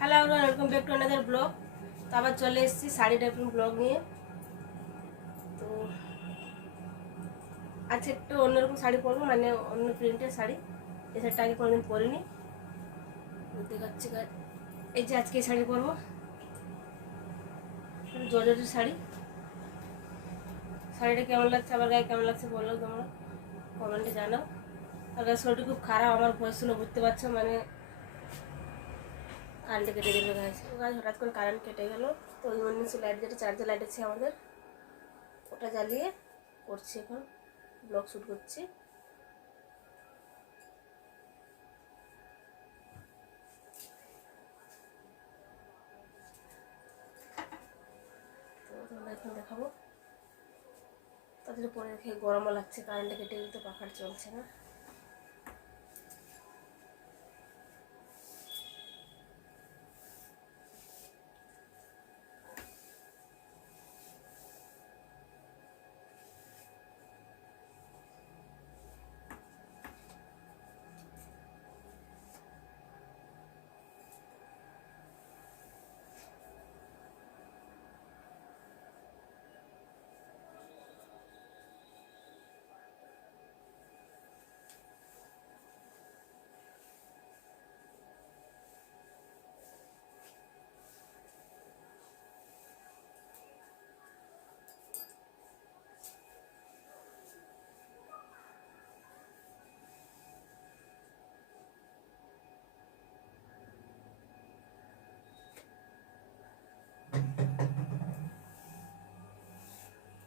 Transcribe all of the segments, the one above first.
Hello everyone, welcome back to another blog. তো আবার চলে এসেছি শাড়ি টাইপের ব্লগ নিয়ে। তো আজকে একটু অন্যরকম শাড়ি পরবো, মানে অন্য প্রিন্টের শাড়ি। এই শাড়িটা আগে কোনোদিন পরিনি, দেখাচ্ছি। এই যে আজকে এই শাড়ি পরবো, জর্জেটের শাড়ি। শাড়িটা কেমন লাগছে, আমার গায়ে কেমন লাগছে বলো তোমরা কমেন্টে জানাও। আর গায়ে শরীরটা খুব খারাপ, আমার ভয়েস শুনে বুঝতে পারছো, মানে কারেন্টে কেটে গেলো গাছ হঠাৎ করে কারেন্ট কেটে গেলো। তো ইমার্জেন্সি লাইট, যেটা চার্জার লাইট আছে আমাদের, ওটা জ্বালিয়ে করছি, এখন ব্লগ শ্যুট করছি। তো তোমরা এখন দেখাবো। তাদের পরে দেখে গরমও লাগছে, কারেন্টে কেটে গেলে তো পাখার চলছে না।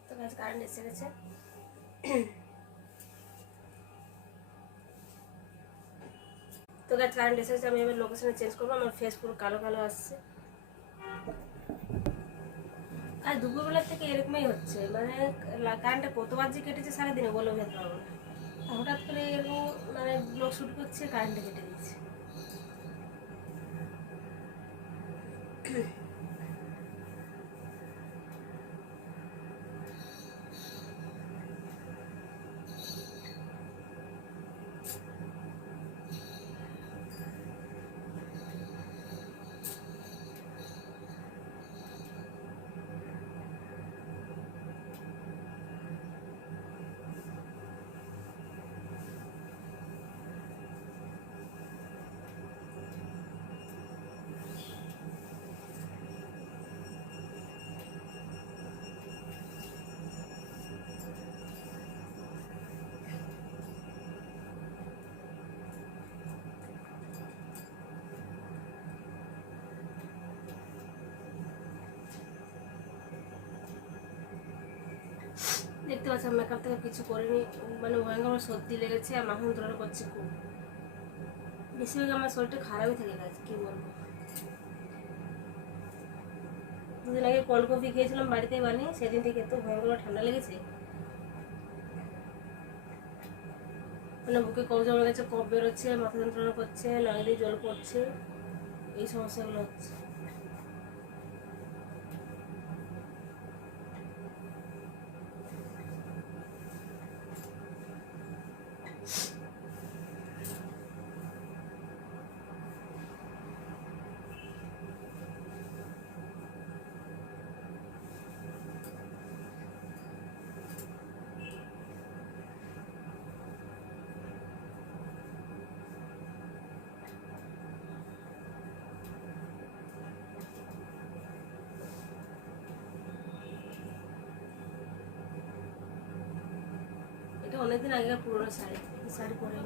তো গাছ কারেন্ট এসে গেছে। তো গাছ কারেন্ট এসে গেছে, আমি এবার লোকেশনে চেঞ্জ করবো। আমার ফেস পুরো কালো কালো আসছে, আর দুপুরবেলার থেকে এরকমই হচ্ছে, মানে কারেন্টটা কতবার যে কেটেছে সারাদিনে বলে বোঝাতে পারবো না। হঠাৎ করে এরকম মানে ব্লগ শ্যুট করছে, কারেন্টটা কেটে দিচ্ছে। দেখতে পাচ্ছি মেকআপ থেকে কিছু করিনি, মানে ভয়ঙ্কর সর্দি লেগেছে আর মাথা যন্ত্রণা করছে খুব। বেশিরভাগ আমার শরীরটা খারাপই থেকে গেছে, কি বলবো। দুদিন আগে কোল্ড কফি খেয়েছিলাম বাড়িতে বানিয়ে, সেদিন থেকে এত ভয়ঙ্কর ঠান্ডা লেগেছে, মানে বুকে কফ জমে গেছে, কফ বেরোচ্ছে, মাথা যন্ত্রণা করছে, নাক দিয়ে জল পড়ছে, এই সমস্যাগুলো হচ্ছে। এটা অনেকদিন আগেকার পুরোনো শাড়ি, এই শাড়ি পরে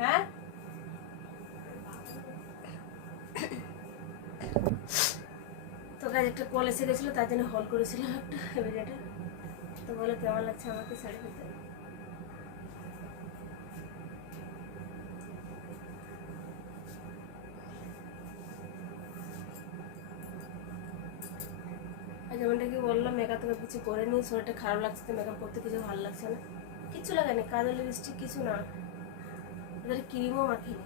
হ্যাঁ। তো কাজ একটা কল এসে গেছিলো, তার জন্য হল করেছিলাম একটা ভিডিওটা। তো বলো কেমন লাগছে আমাকে শাড়ি পরতে। আর যেমনটা কি বললাম, মেকআপ থেকে কিছু করে নিই, শরীরটা খারাপ লাগছে, তো মেকআপ করতে কিছু ভালো লাগছে না, কিচ্ছু লাগে না, কাজল লিপস্টিক কিছু না, এদের ক্রিমও মাখিনি।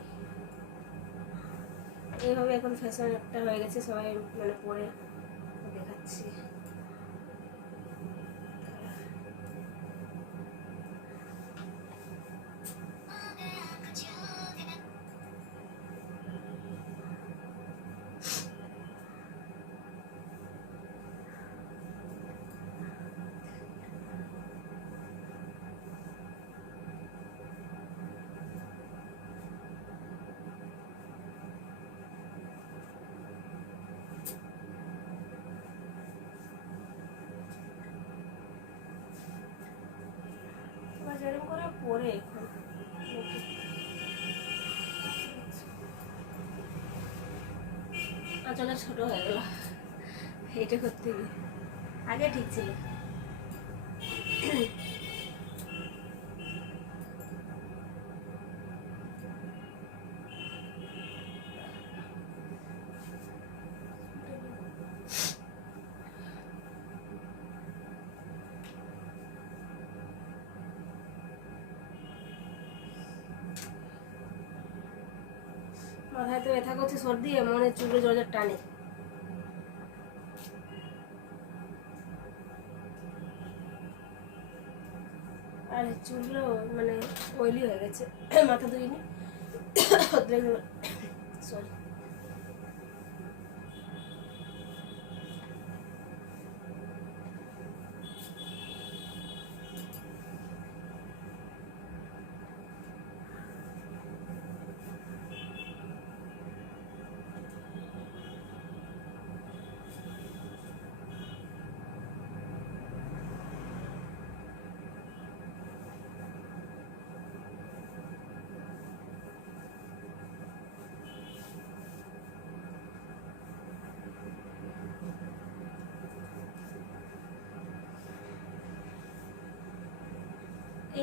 এইভাবে এখন ফ্যাশন একটা হয়ে গেছে, সবাই মানে পরে দেখাচ্ছি। পরে এখন আঁচলটা ছোট হয়ে গেল এইটা করতে গিয়ে। আগে ঠিক ছিল। মাথায় তো ব্যথা করছে, সর্দি, মনে চুলে জল টানে। আর চুলগুলো মানে অয়েলি হয়ে গেছে, মাথা ধুইনি। সরি।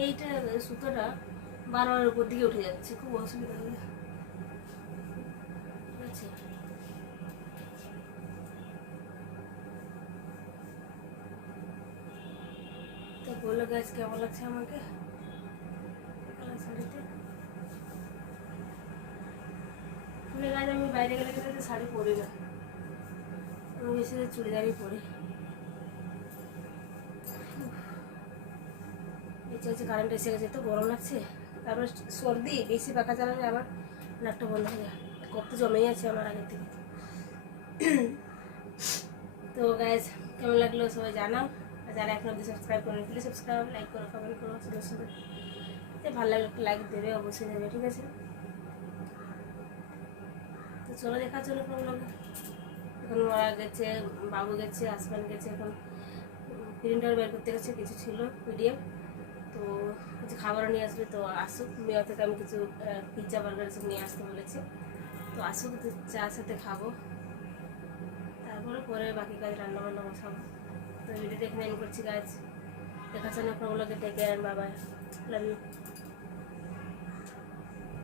এইটা সুতোটা বারবার উপর দিকে উঠে যাচ্ছে, খুব অসুবিধা হবে। ঠিক আছে, তো বললো গাছ কেমন লাগছে আমাকে কালার শাড়িতে। ফুলে গাছ আমি বাইরে গেলে কিন্তু শাড়ি পরি না, আমি বেশি চুড়িদারই পরি। ইচ্ছে হচ্ছে কারেন্ট এসে গেছে, তো গরম লাগছে। তারপরে সর্দি, বেশি পাখা চালালে আমার নাকটা বন্ধ হয়ে যায়, কত জমেই আছে আমার আগের থেকে। তো গাইজ কেমন লাগলো সবাই জানাও, আর যারা এখন অব্দি সাবস্ক্রাইব করেন প্লিজ সাবস্ক্রাইব, লাইক করো, কমেন্ট করো, সুন্দর সুন্দর। ভালো লাগলে একটা লাইক দেবে, অবশ্যই দেবে, ঠিক আছে। তো চলো দেখার জন্য কোনো লাগে। এখন ওরা গেছে, বাবু গেছে, হাজব্যান্ড গেছে, এখন প্রিন্টার বের করতে গেছে, কিছু ছিল পিডিএফ, তো কিছু খাবারও নিয়ে আসবে। তো আসুক, মেয়া থেকে আমি কিছু পিৎজা বার্গার সব নিয়ে আসতে বলেছি। তো আসুক, তো চার সাথে খাবো, তারপরে পরে বাকি কাজ রান্না বান্না বসাবো। তো ভিডিওটা এখানে এন্ড করছি গাছ, দেখার জন্য আপনাগুলোকে take care, bye bye, love you.